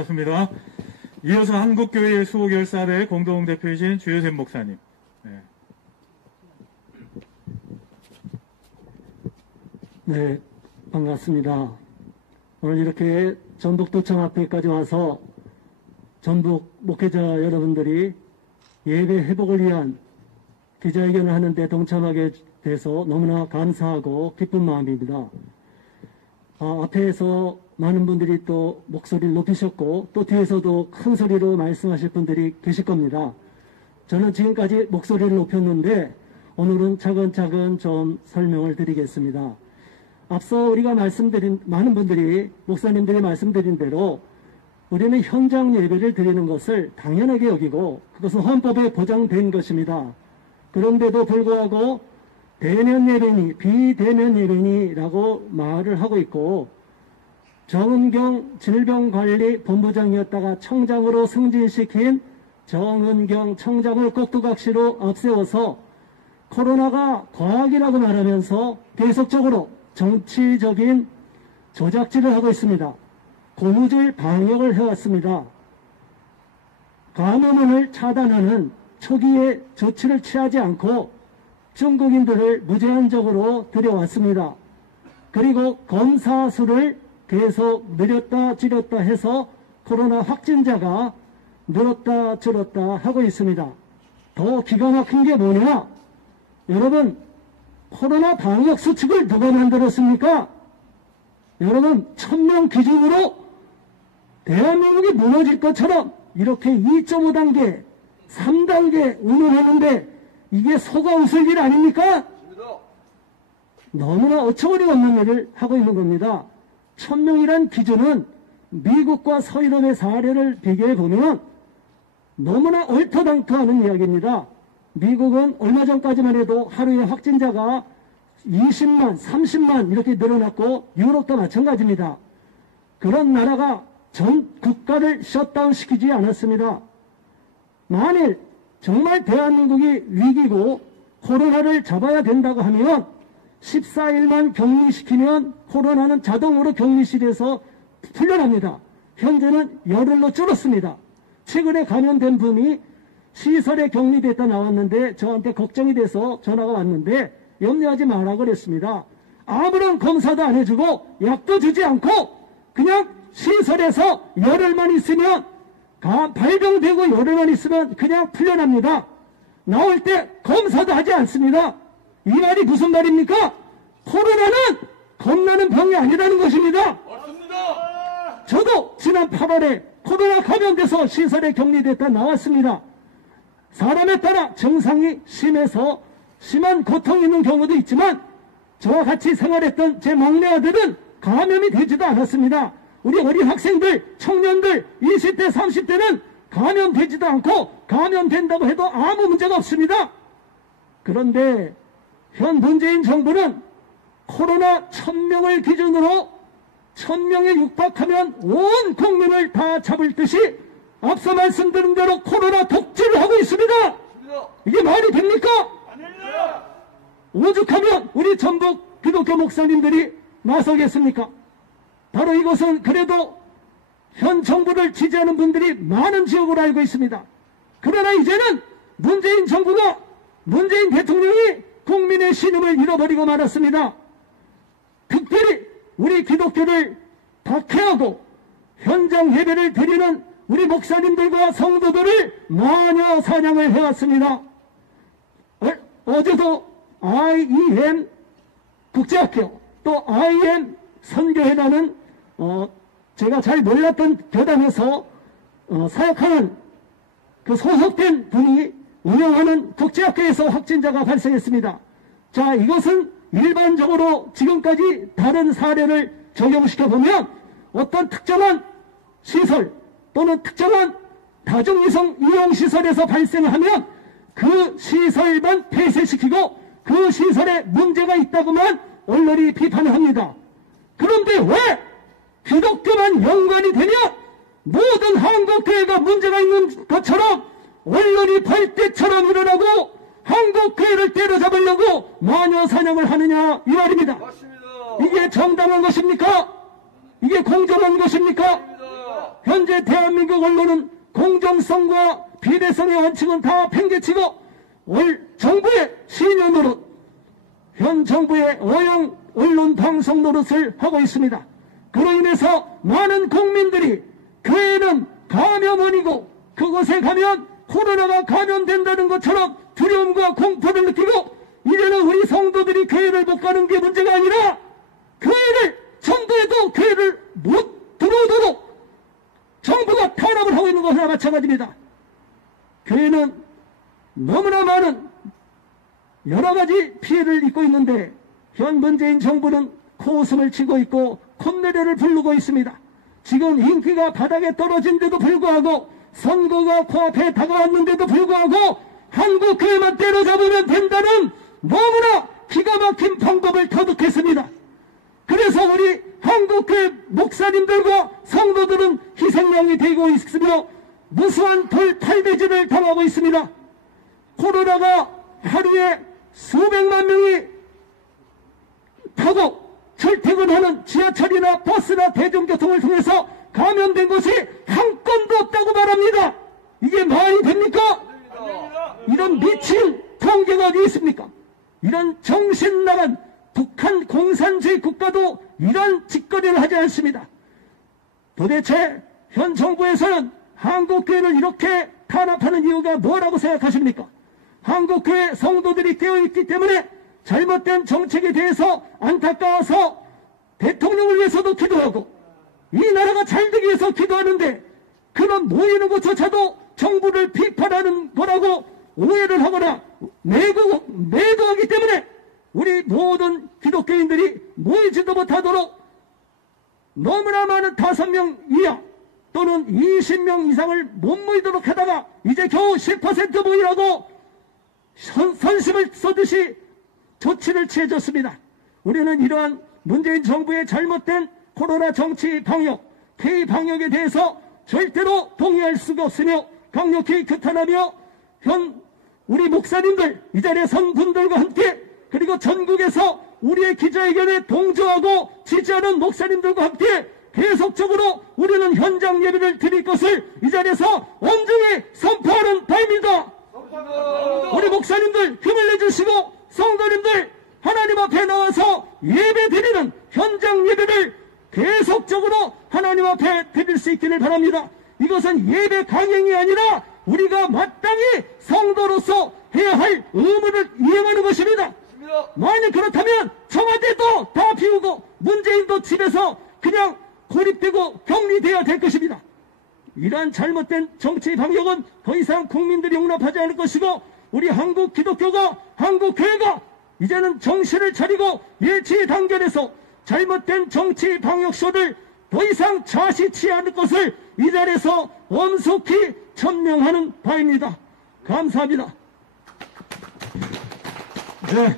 반갑습니다. 이어서 한국교회 수호결사대 공동대표이신 주요셉 목사님. 네, 반갑습니다. 오늘 이렇게 전북도청 앞에까지 와서 전북 목회자 여러분들이 예배 회복을 위한 기자회견을 하는데 동참하게 돼서 너무나 감사하고 기쁜 마음입니다. 앞에서 많은 분들이 또 목소리를 높이셨고 또 뒤에서도 큰 소리로 말씀하실 분들이 계실 겁니다. 저는 지금까지 목소리를 높였는데 오늘은 차근차근 좀 설명을 드리겠습니다. 앞서 우리가 말씀드린 많은 분들이 목사님들이 말씀드린 대로 우리는 현장 예배를 드리는 것을 당연하게 여기고 그것은 헌법에 보장된 것입니다. 그런데도 불구하고 대면 예배니 비대면 예배니라고 말을 하고 있고 정은경 질병관리본부장이었다가 청장으로 승진시킨 정은경 청장을 꼭두각시로 앞세워서 코로나가 과학이라고 말하면서 계속적으로 정치적인 조작질을 하고 있습니다. 고무줄 방역을 해왔습니다. 감염원을 차단하는 초기에 조치를 취하지 않고 중국인들을 무제한적으로 들여왔습니다. 그리고 검사 수를 계속 늘렸다 줄였다 해서 코로나 확진자가 늘었다 줄었다 하고 있습니다. 더 기가 막힌 게 뭐냐? 여러분, 코로나 방역 수칙을 누가 만들었습니까? 여러분, 1000명 기준으로 대한민국이 무너질 것처럼 이렇게 2.5단계, 3단계 운운하는데 이게 속아 웃을 일 아닙니까? 너무나 어처구니 없는 일을 하고 있는 겁니다. 1000명이란 기준은 미국과 서유럽의 사례를 비교해 보면 너무나 얼토당토하는 이야기입니다. 미국은 얼마 전까지만 해도 하루에 확진자가 20만, 30만 이렇게 늘어났고 유럽도 마찬가지입니다. 그런 나라가 전 국가를 셧다운 시키지 않았습니다. 만일 정말 대한민국이 위기고 코로나를 잡아야 된다고 하면 14일만 격리시키면 코로나는 자동으로 격리실에서 풀려납니다. 현재는 열흘로 줄었습니다. 최근에 감염된 분이 시설에 격리됐다 나왔는데 저한테 걱정이 돼서 전화가 왔는데 염려하지 마라 그랬습니다. 아무런 검사도 안 해주고 약도 주지 않고 그냥 시설에서 열흘만 있으면 발병되고 열흘만 있으면 그냥 풀려납니다. 나올 때 검사도 하지 않습니다. 이 말이 무슨 말입니까? 코로나는 겁나는 병이 아니라는 것입니다. 맞습니다. 저도 지난 8월에 코로나 감염돼서 시설에 격리됐다 나왔습니다. 사람에 따라 증상이 심해서 심한 고통이 있는 경우도 있지만 저와 같이 생활했던 제 막내 아들은 감염이 되지도 않았습니다. 우리 어린 학생들, 청년들, 20대, 30대는 감염되지도 않고 감염된다고 해도 아무 문제가 없습니다. 그런데 현 문재인 정부는 코로나 1000명을 기준으로 1000명에 육박하면 온 국민을 다 잡을 듯이 앞서 말씀드린 대로 코로나 독재를 하고 있습니다. 이게 말이 됩니까? 아닙니다. 오죽하면 우리 전북 기독교 목사님들이 나서겠습니까? 바로 이것은 그래도 현 정부를 지지하는 분들이 많은 지역으로 알고 있습니다. 그러나 이제는 문재인 정부가 문재인 대통령이 국민의 신임을 잃어버리고 말았습니다. 특별히 우리 기독교를 박해하고 현장 예배를 드리는 우리 목사님들과 성도들을 마녀 사냥을 해왔습니다. 어제도 IEM 국제학교 또 IEM 선교회라는 제가 잘 몰랐던 교단에서 사역하는 그 소속된 분이 운영하는 국제학교에서 확진자가 발생했습니다. 자, 이것은 일반적으로 지금까지 다른 사례를 적용시켜보면 어떤 특정한 시설 또는 특정한 다중이용 이용시설에서 발생하면 그 시설만 폐쇄시키고 그 시설에 문제가 있다고만 언론이 비판을 합니다. 그런데 왜 기독교만 연관이 되면 모든 한국교회가 문제가 있는 것처럼 언론이 벌떼처럼 일어나고 한국교회를 때려잡으려고 마녀 사냥을 하느냐 이 말입니다. 맞습니다. 이게 정당한 것입니까? 이게 공정한 것입니까? 맞습니다. 현재 대한민국 언론은 공정성과 비례성의 원칙은 다 팽개치고 정부의 신여 노릇, 현 정부의 어용 언론 방송 노릇을 하고 있습니다. 그로 인해서 많은 국민들이 교회는 감염원이고 그곳에 가면 코로나가 감염된다는 것처럼 두려움과 공포를 느끼고 이제는 우리 성도들이 교회를 못 가는 게 문제가 아니라 교회를 전도해도 교회를 못 들어오도록 정부가 탄압을 하고 있는 것과 마찬가지입니다. 교회는 너무나 많은 여러 가지 피해를 입고 있는데 현 문재인 정부는 코웃음을 치고 있고 콧노래를 부르고 있습니다. 지금 인기가 바닥에 떨어진데도 불구하고 선거가 코앞에 다가왔는데도 불구하고 한국교회만 때려잡으면 된다는 너무나 기가 막힌 방법을 터득했습니다. 그래서 우리 한국교회 목사님들과 성도들은 희생양이 되고 있으며 무수한 탈배진을 당하고 있습니다. 코로나가 하루에 수백만 명이 타고 출퇴근하는 지하철이나 버스나 대중교통을 통해서 감염된 것이 한 건도 없다고 말합니다. 이게 말이 됩니까? 이런 미친 통계가 어디 있습니까? 이런 정신 나간 북한 공산주의 국가도 이런 짓거리를 하지 않습니다. 도대체 현 정부에서는 한국교회를 이렇게 탄압하는 이유가 뭐라고 생각하십니까? 한국교회 성도들이 깨어있기 때문에 잘못된 정책에 대해서 안타까워서 대통령을 위해서도 기도하고 이 나라가 잘 되기 위해서 기도하는데 그런 모이는 것조차도 정부를 비판하는 거라고 오해를 하거나 매도하기 때문에 우리 모든 기독교인들이 모이지도 못하도록 너무나 많은 5명 이하 또는 20명 이상을 못 모이도록 하다가 이제 겨우 10% 모이라고 선심을 쏘듯이 조치를 취해줬습니다. 우리는 이러한 문재인 정부의 잘못된 코로나 정치 방역, K-방역에 대해서 절대로 동의할 수가 없으며 강력히 규탄하며 우리 목사님들, 이 자리에 선 분들과 함께 그리고 전국에서 우리의 기자회견에 동조하고 지지하는 목사님들과 함께 계속적으로 우리는 현장 예배를 드릴 것을 이 자리에서 엄중히 선포하는 바입니다. 우리 목사님들 힘을 내주시고 성도님들 하나님 앞에 나와서 예배 드리는 현장 예배를 계속적으로 하나님 앞에 드릴 수 있기를 바랍니다. 이것은 예배 강행이 아니라 우리가 마땅히 성도로서 해야 할 의무를 이행하는 것입니다. 만약 그렇다면 청와대도 다 비우고 문재인도 집에서 그냥 고립되고 격리돼야 될 것입니다. 이러한 잘못된 정치 방역은 더 이상 국민들이 용납하지 않을 것이고 우리 한국 기독교가 한국교회가 이제는 정신을 차리고 일치 단결해서 잘못된 정치 방역쇼를 더 이상 자시치 않을 것을 이 자리에서 엄숙히 천명하는 바입니다. 감사합니다. 네,